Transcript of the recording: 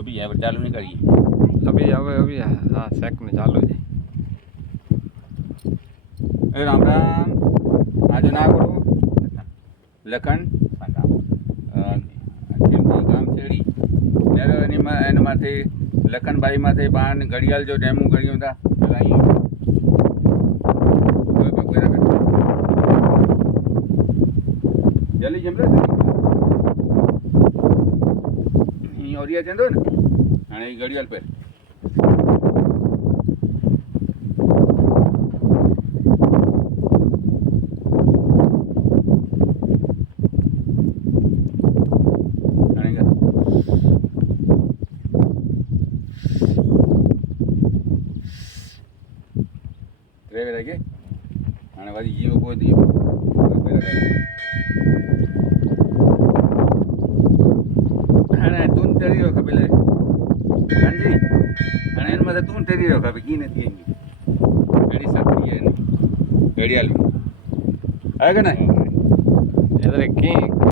अभी यहाँ पर चालू नहीं करिए अभी हाँ सेक में चालू है। ए राम राम आज ना करो લખન ખીલભાઈ ગામ શેરી ત્યારે એના માથે લખનભાઈ માથે પાન ઘડિયાળ જો ડેમું ઘડિયું હતા પેલા અહીં જલ્દી જમરે અહીં ઓરિયા ચંદો ને અને એ ઘડિયાળ પર ड्राइवर है के आने वाली जीव को दी अरे तून तेरी हो कपिले गंजी अरे इन मत तून तेरी हो कपि की नहीं थी गाड़ी सकती है नहीं गाड़ी आलू है कि नहीं इधर की